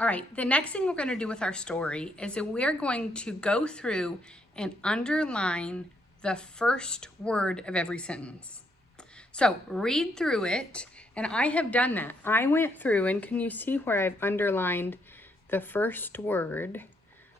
All right, the next thing we're going to do with our story is that we're going to go through and underline the first word of every sentence. So read through it, and I have done that. I went through, and can you see where I've underlined the first word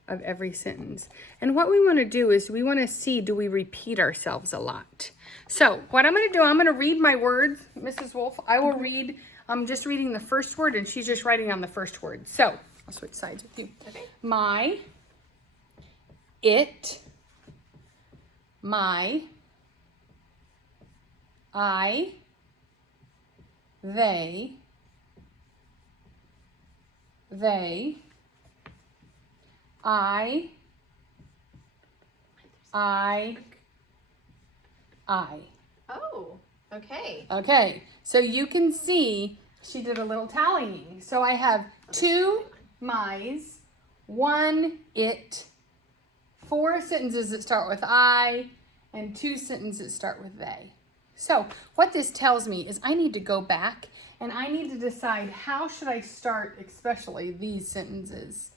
of every sentence? And what we want to do is we want to see, do we repeat ourselves a lot? So what I'm going to do, I'm going to read my words, Mrs. Wolf. I will read, I'm just reading the first word, and she's just writing on the first word. So I'll switch sides with you. Okay. My, it, my, I, they, I. Oh, okay. Okay, so you can see she did a little tallying. So I have 2 my's, 1 it, 4 sentences that start with I, and 2 sentences that start with they. So what this tells me is I need to go back and I need to decide how should I start, especially these sentences,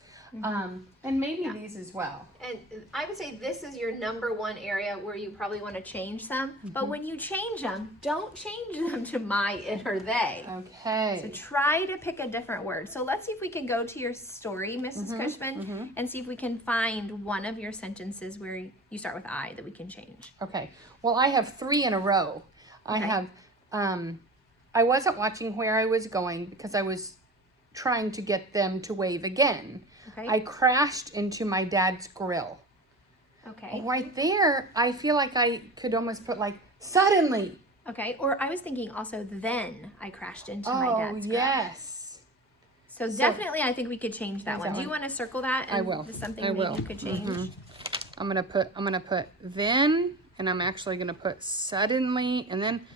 and maybe these as well. And I would say this is your number one area where you probably want to change some. But when you change them, don't change them to my, it, or they. Okay. So try to pick a different word. So let's see if we can go to your story, Mrs. Cushman, and see if we can find one of your sentences where you start with I that we can change. Okay. Well, I have 3 in a row. I have, I wasn't watching where I was going because I was trying to get them to wave again. Okay. I crashed into my dad's grill. Okay. Right there, I feel like I could almost put like, suddenly. Okay. Or I was thinking also, then I crashed into my Oh, dad's grill. yes. So definitely, I think we could change that one. that Do you one. want to circle that? I And will. this is something I maybe will. you could change. I'm gonna put then, and I'm actually gonna put suddenly, and then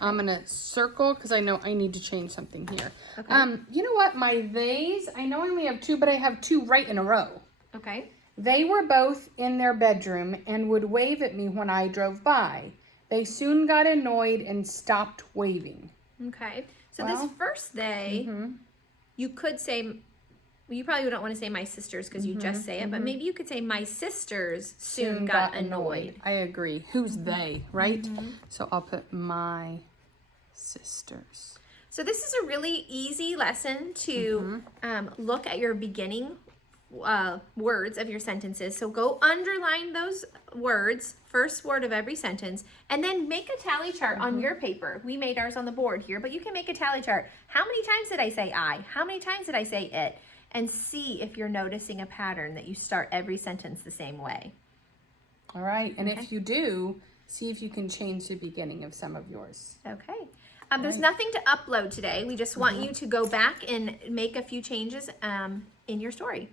I'm gonna circle because I know I need to change something here. Okay. You know what? My theys, I know I only have 2, but I have 2 right in a row. Okay. They were both in their bedroom and would wave at me when I drove by. They soon got annoyed and stopped waving. Okay. So Well, this first they, you could say, well, you probably don't want to say my sisters because you just say it, but maybe you could say my sisters soon got annoyed. I agree. Who's they, right? So I'll put my sisters. So this is a really easy lesson to look at your beginning words of your sentences. So go underline those words, first word of every sentence, and then make a tally chart on your paper. We made ours on the board here, but you can make a tally chart. How many times did I say I? How many times did I say it? And see if you're noticing a pattern that you start every sentence the same way. All right. And if you do, see if you can change the beginning of some of yours. Okay. There's nothing to upload today. We just want you to go back and make a few changes in your story.